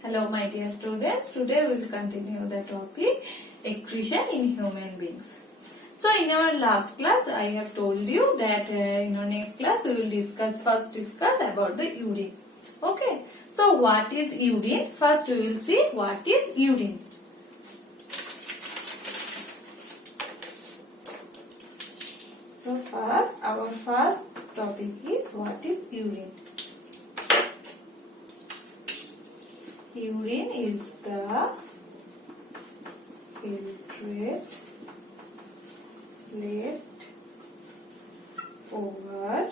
Hello my dear students, today we will continue the topic excretion in human beings. So in our last class I have told you that in our next class we will first discuss about the urine. Okay, so what is urine? First we will see what is urine. So first our first topic is what is urine. Urine is the filtrate left over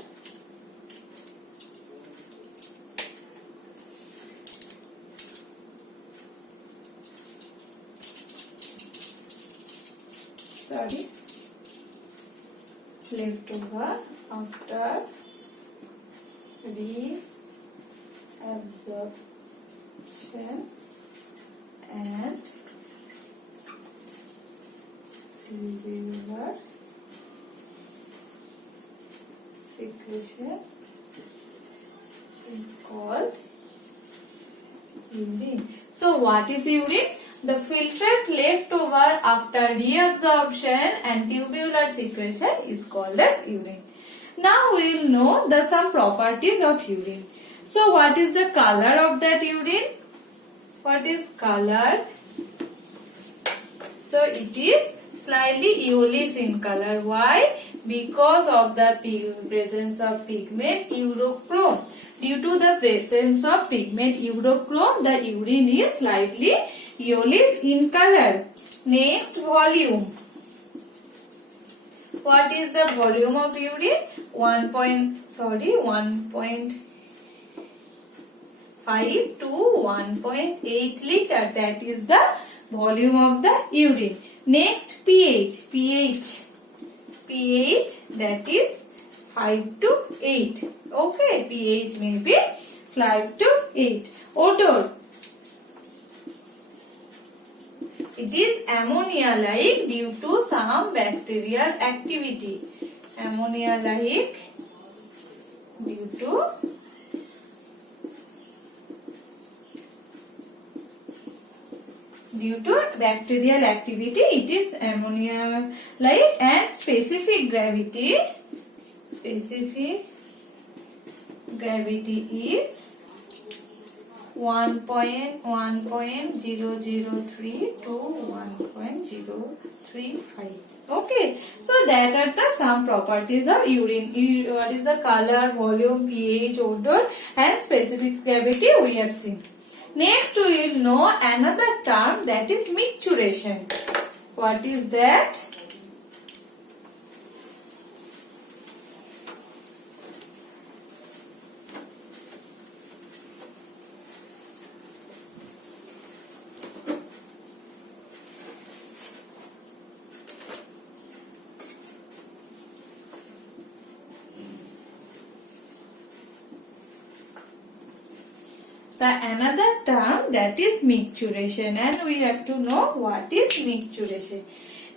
leftover after reabsorption and tubular secretion is called urine. So what is urine? The filtrate left over after reabsorption and tubular secretion is called as urine. Now we will know some properties of urine. So what is the color of that urine? What is color? So it is slightly yellowish in color. Why? Because of the presence of pigment urochrome. Due to the presence of pigment urochrome, the urine is slightly yellowish in color. Next, volume. What is the volume of urine? 1.5 to 1.8 liter. That is the volume of the urine. Next, pH. pH that is 5 to 8. Okay, pH may be 5 to 8. Odor. It is ammonia-like due to some bacterial activity. Ammonia-like due to bacterial activity, it is ammonia-like, and specific gravity is 1.003 to 1.035. Okay, so that are the some properties of urine. What is the color, volume, pH, odor, and specific gravity we have seen. Next, we will know another term, that is micturition. What is that? Another term, that is micturition, and we have to know what is micturition.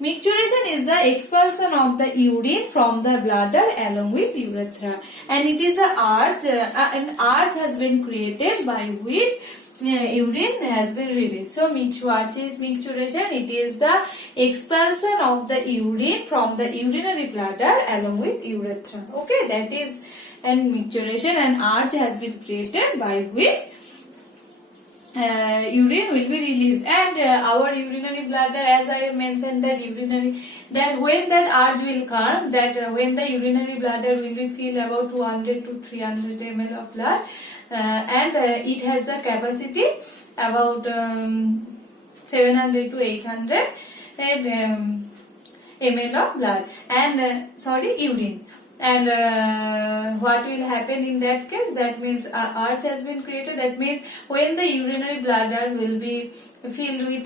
Micturition is the expulsion of the urine from the bladder along with urethra, and it is an arch has been created by which urine has been released. So what is micturition? It is the expulsion of the urine from the urinary bladder along with urethra. Okay, that is an micturition, and arch has been created by which urine will be released, and our urinary bladder, as I mentioned, that when that arch will come, when the urinary bladder will be filled about 200 to 300 ml of blood, and it has the capacity about 700 to 800 ml of blood, and urine. And what will happen in that case? That means arch has been created. That means when the urinary bladder will be filled with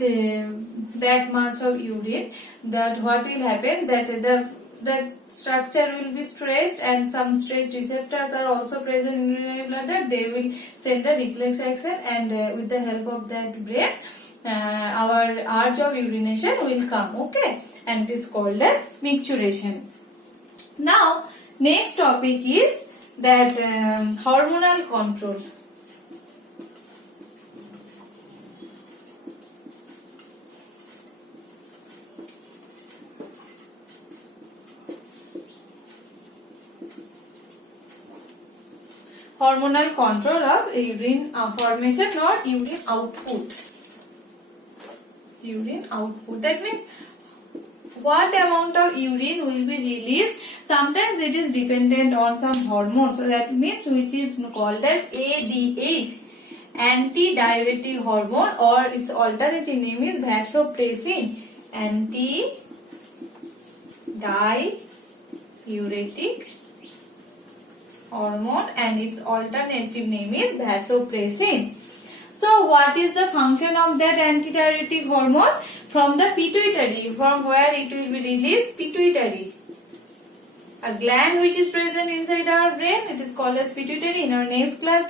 that much of urine, that what will happen? That the structure will be stressed, and some stress receptors are also present in urinary bladder. They will send a reflex action, and with the help of that brain, our arch of urination will come. Okay, and it is called as micturition. Now, next topic is that hormonal control. hormonal control of urine formation or urine output. Urine output. That means what amount of urine will be released. Sometimes it is dependent on some hormones. So that means which is called as ADH, anti-diuretic hormone, or its alternative name is vasopressin, anti-diuretic hormone, and its alternative name is vasopressin. So what is the function of that antidiuretic hormone? From the pituitary, from where it will be released? Pituitary, a gland which is present inside our brain. It is called as pituitary. In our next class,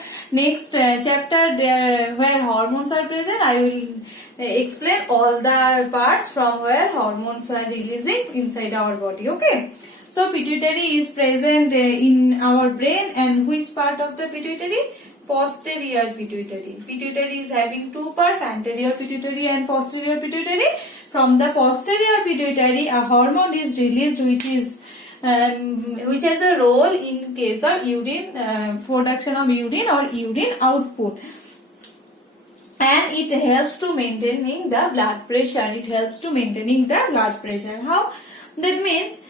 chapter, there where hormones are present, I will explain all the parts from where hormones are releasing inside our body. Okay. So pituitary is present in our brain, and which part of the pituitary? Posterior pituitary. Pituitary is having two parts, anterior pituitary and posterior pituitary. From the posterior pituitary, a hormone is released which has a role in case of urine production of urine or urine output, and it helps to maintaining the blood pressure. It helps to maintaining the blood pressure. How? That means,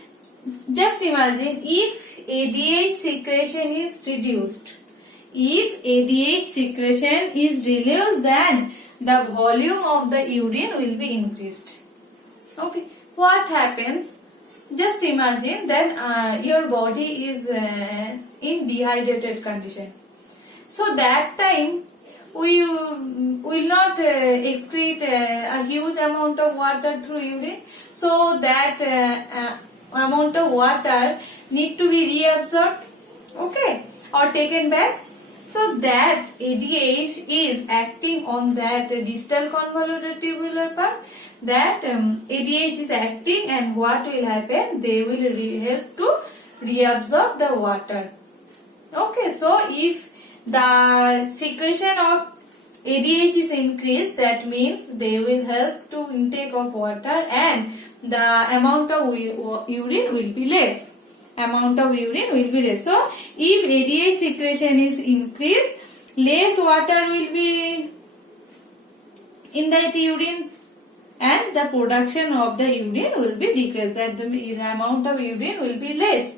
just imagine if ADH secretion is reduced. If ADH secretion is reduced, then the volume of the urine will be increased. Okay. What happens? Just imagine that your body is in dehydrated condition. So that time we will not excrete a huge amount of water through urine. So that amount of water need to be reabsorbed, okay, or taken back. So that ADH is acting on that distal convoluted tubular part. That ADH is acting, and what will happen? They will help to reabsorb the water. Okay, so if the secretion of ADH is increased, that means they will help to intake of water, and the amount of urine will be less. So if ADH secretion is increased, less water will be in that urine, and the production of the urine will be decreased. That the amount of urine will be less.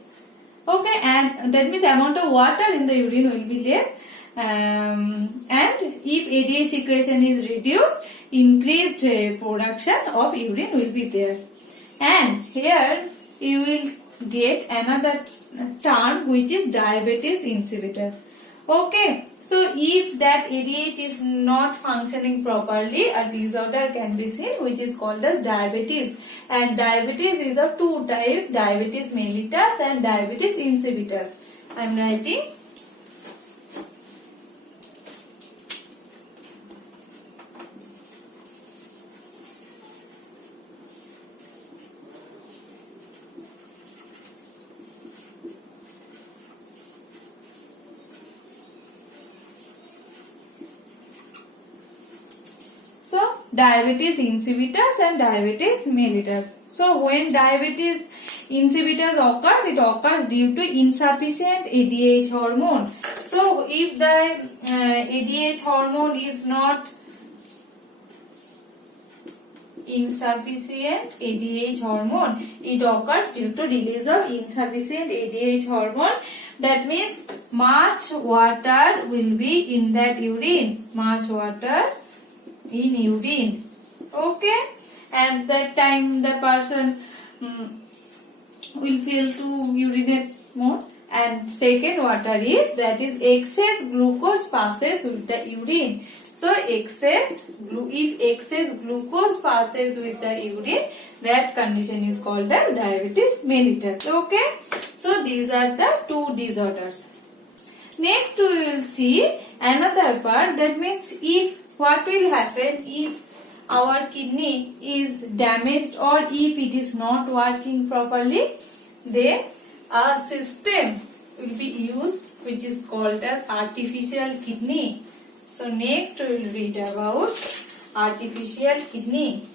Okay, and that means amount of water in the urine will be less. And if ADH secretion is reduced, increased production of urine will be there. And here you will get another term which is diabetes insipidus. Okay, so if that ADH is not functioning properly, a disorder can be seen which is called as diabetes. And diabetes is of two types, diabetes mellitus and diabetes insipidus. I am writing. So, diabetes insipidus and diabetes mellitus. So, when diabetes insipidus occurs, it occurs due to insufficient ADH hormone. So, if the ADH hormone is not insufficient ADH hormone, it occurs due to release of insufficient ADH hormone. That means much water will be in that urine. Much water in urine. Okay, and that time the person will feel to urinate more. And second water is, that is excess glucose passes with the urine. So if excess glucose passes with the urine, that condition is called as diabetes mellitus. Okay, so these are the two disorders. Next we will see another part, that means what will happen if our kidney is damaged or if it is not working properly. Then a system will be used which is called as artificial kidney. So next we will read about artificial kidney.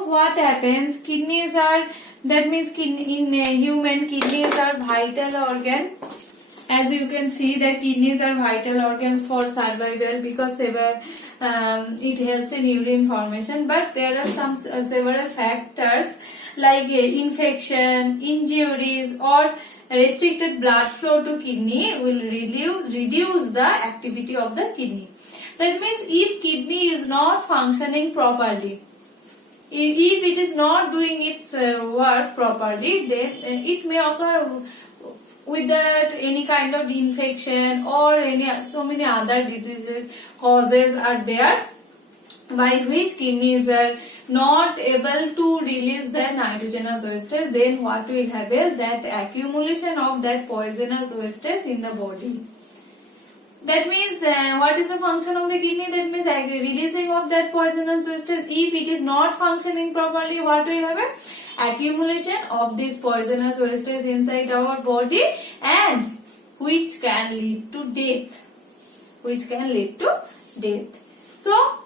So what happens? Kidneys are, that means in human, kidneys are vital organ. As you can see that kidneys are vital organs for survival because it helps in urine formation. But there are some several factors like infection, injuries, or restricted blood flow to kidney will reduce the activity of the kidney. That means if kidney is not functioning properly, if it is not doing its work properly, then it may occur with that any kind of infection or so many other diseases causes are there by which kidneys are not able to release the nitrogenous wastage. Then what will happen? That accumulation of that poisonous wastage in the body. That means what is the function of the kidney? That means releasing of that poisonous wastage. If it is not functioning properly, what will happen? Accumulation of this poisonous wastage inside our body, and which can lead to death. So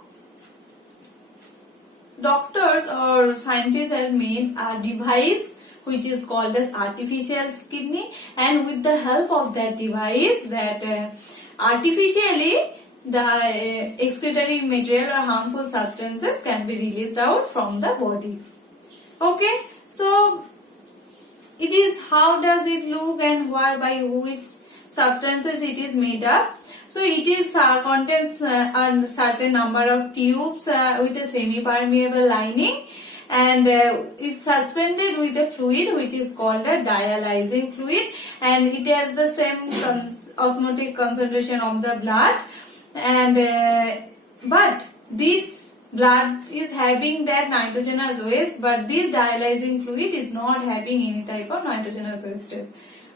doctors or scientists have made a device which is called as artificial kidney, and with the help of that device, that artificially the excretory material or harmful substances can be released out from the body. Okay, so it is, how does it look and by which substances it is made up. So it is contains a certain number of tubes with a semi-permeable lining, and is suspended with a fluid which is called a dialyzing fluid, and it has the same osmotic concentration of the blood, and but this blood is having that nitrogenous waste, but this dialyzing fluid is not having any type of nitrogenous wastage.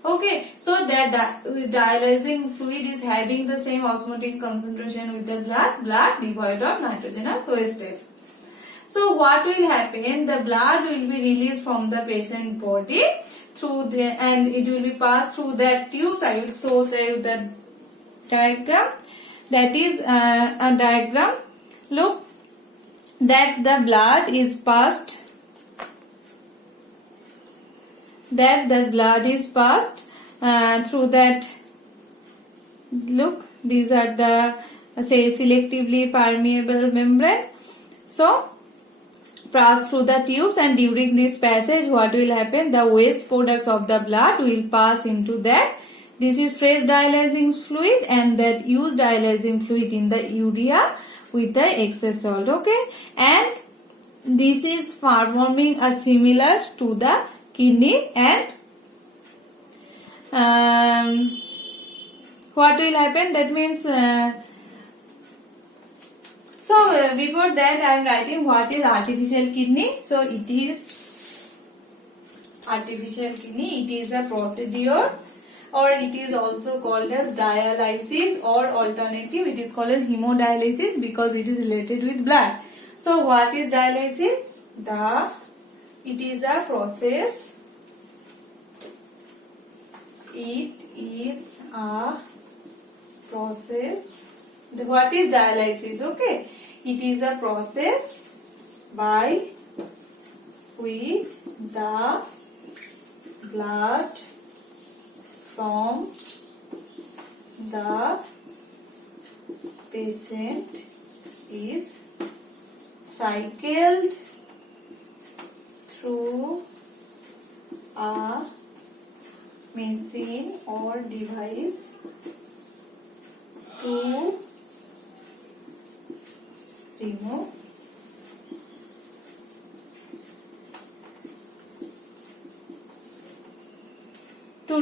Okay, so that dialyzing fluid is having the same osmotic concentration with the blood devoid of nitrogenous wastage. So what will happen? The blood will be released from the patient body through and it will be passed through that tubes. I will show the diagram. That is a diagram. Look, that the blood is passed. Through that. Look, these are the selectively permeable membrane. So pass through the tubes, and during this passage what will happen? The waste products of the blood will pass into that. This is fresh dialyzing fluid, and that used dialyzing fluid in the urea with the excess salt. Okay, and this is forming a similar to the kidney, and what will happen? That means before that I am writing what is artificial kidney. So it is artificial kidney. It is a procedure, or it is also called as dialysis, or alternative it is called as hemodialysis because it is related with blood. So what is dialysis? It is a process. It is a process. What is dialysis? Okay, it is a process by which the blood from the patient is cycled through a machine or device to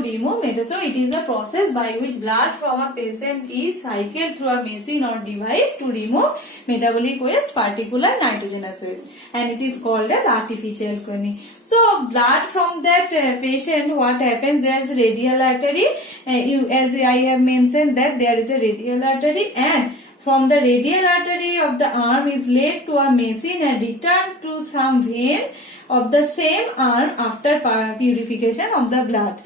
remove matter. So it is a process by which blood from a patient is cycled through a machine or device to remove metabolic waste, particular nitrogenous waste, and it is called as artificial kidney. So blood from that patient, what happens? There is radial artery. As I have mentioned that there is a radial artery, and from the radial artery of the arm is led to a machine and returned to some vein of the same arm after purification of the blood.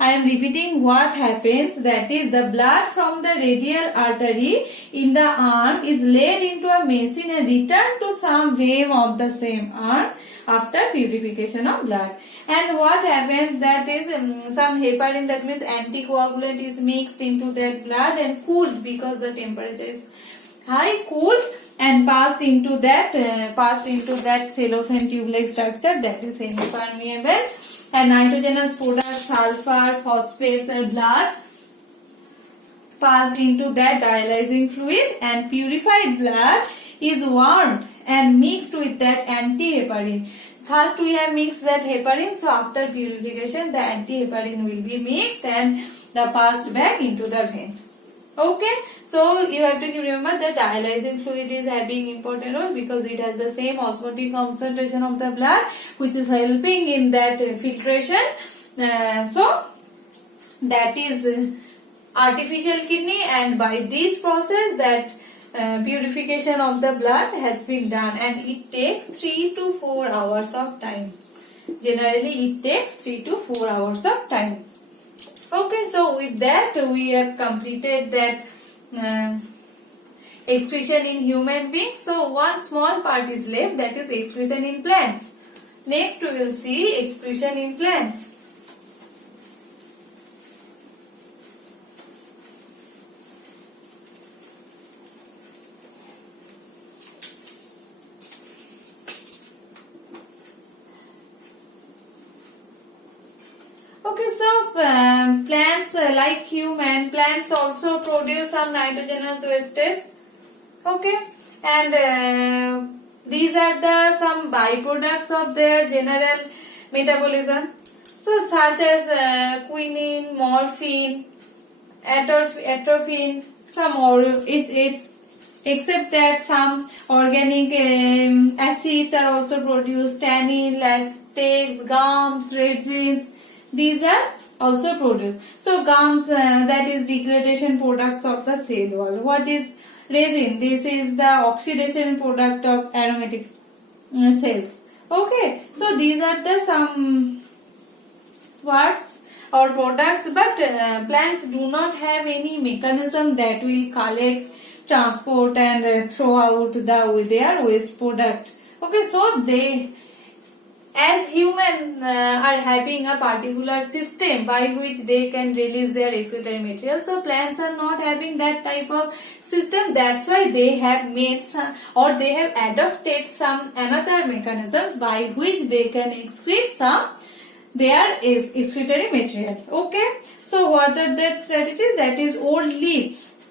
I am repeating what happens, that is the blood from the radial artery in the arm is led into a machine and returned to some vein of the same arm after purification of blood. And what happens, that is some heparin, that means anticoagulant, is mixed into that blood and cooled because the temperature is high, cooled and passed into that cellophane tube-like structure, that is semi-permeable, and nitrogenous products, sulfur, phosphates and blood passed into that dialyzing fluid, and purified blood is warmed and mixed with that anti-heparin. First we have mixed that heparin, so after purification the anti-heparin will be mixed and the passed back into the vein. Okay, so you have to remember that dialyzing fluid is having important role because it has the same osmotic concentration of the blood, which is helping in that filtration. So that is artificial kidney, and by this process that purification of the blood has been done, and it takes 3 to 4 hours of time. Generally it takes 3 to 4 hours of time. Okay, so with that we have completed that excretion in human beings. So one small part is left, that is excretion in plants. Next we will see excretion in plants. Okay, so plants like human plants also produce some nitrogenous wastes. Okay, and these are the some byproducts of their general metabolism. So such as quinine, morphine, atropine, some or it's except that some organic acids are also produced, tannin, latex, gums, resins. These are also produced. So gums, that is degradation products of the cell wall. What is resin? This is the oxidation product of aromatic cells. Okay, so these are the some parts or products, but plants do not have any mechanism that will collect, transport and throw out their waste product. Okay, so they, as humans are having a particular system by which they can release their excretory material, so plants are not having that type of system. That's why they have made some, or they have adopted some another mechanism by which they can excrete some their excretory material. Okay, so what are the strategies? That is old leaves,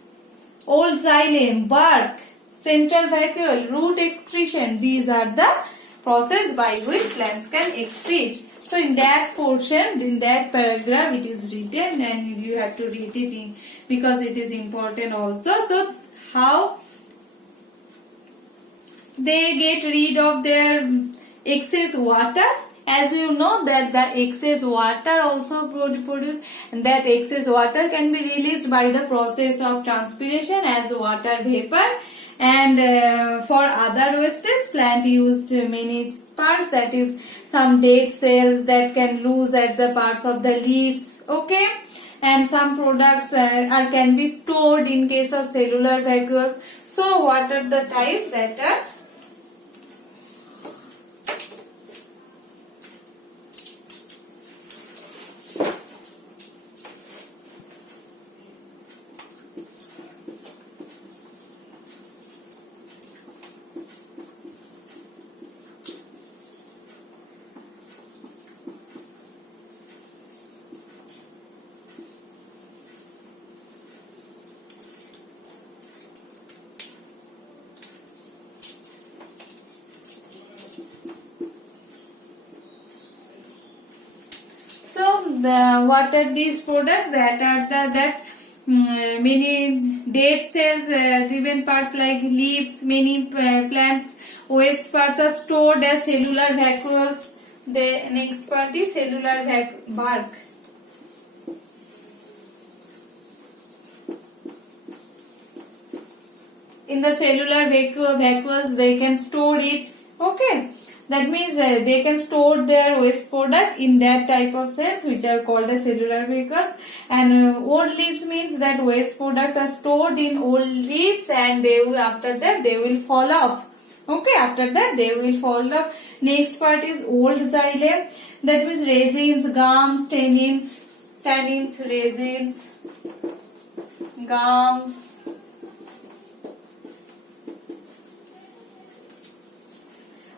old xylem, bark, central vacuole, root excretion. These are the process by which plants can excrete. So in that portion, in that paragraph, it is written and you have to read it because it is important also. So how they get rid of their excess water? As you know that the excess water also produced, and that excess water can be released by the process of transpiration as water vapor. And for other wastes, plant used many parts, that is some dead cells that can lose at the parts of the leaves. Okay, and some products can be stored in case of cellular vacuoles. So what are the types that are? What are these products? That are many dead cells, driven parts like leaves, many plants waste parts are stored as cellular vacuoles. The next part is cellular bark. In the cellular vacuoles they can store it. Okay, That means they can store their waste product in that type of cells which are called as cellular vehicles. And old leaves means that waste products are stored in old leaves and they will, after that they will fall off. Okay, after that they will fall off. Next part is old xylem. That means resins, gums, tannins, resins, gums.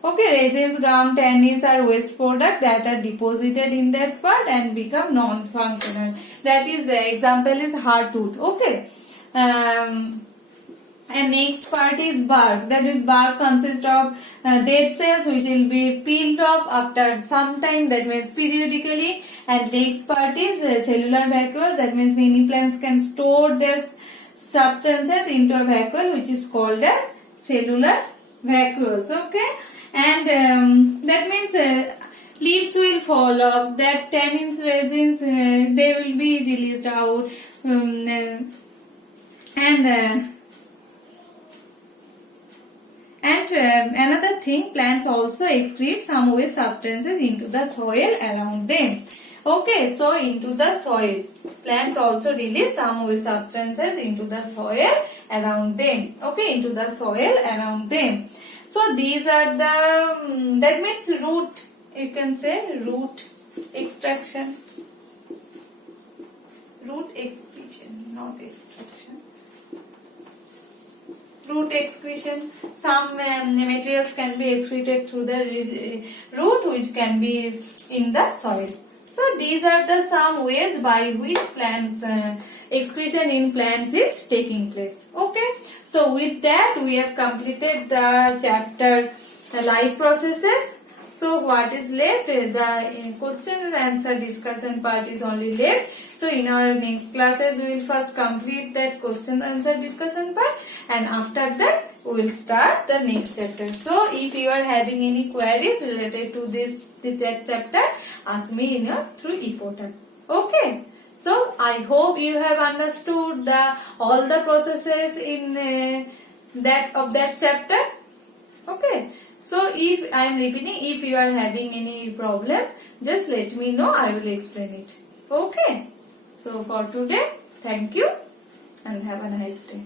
Okay, resins, gum, tannins are waste products that are deposited in that part and become non-functional. That is, the example is hardwood. Okay. And next part is bark. That is, bark consists of dead cells which will be peeled off after some time. That means periodically. And next part is cellular vacuoles. That means many plants can store their substances into a vacuole which is called as cellular vacuoles. Okay. And that means leaves will fall off, that tannins, resins, they will be released out. Another thing, plants also excrete some waste substances into the soil around them. Okay, so into the soil. Plants also release some waste substances into the soil around them. Okay, into the soil around them. So these are the, that means root, you can say root extraction. Root excretion, not extraction. Root excretion. Some materials can be excreted through the root which can be in the soil. So these are the some ways by which plants excretion in plants is taking place. Okay. So with that we have completed the chapter the life processes. So what is left? The question and answer discussion part is only left. So in our next classes we will first complete that question and answer discussion part, and after that we will start the next chapter. So if you are having any queries related to that chapter, ask me in your through e-portal. Okay. So I hope you have understood all the processes in that chapter. Okay. So if I am repeating, if you are having any problem, just let me know. I will explain it. Okay. So for today, thank you and have a nice day.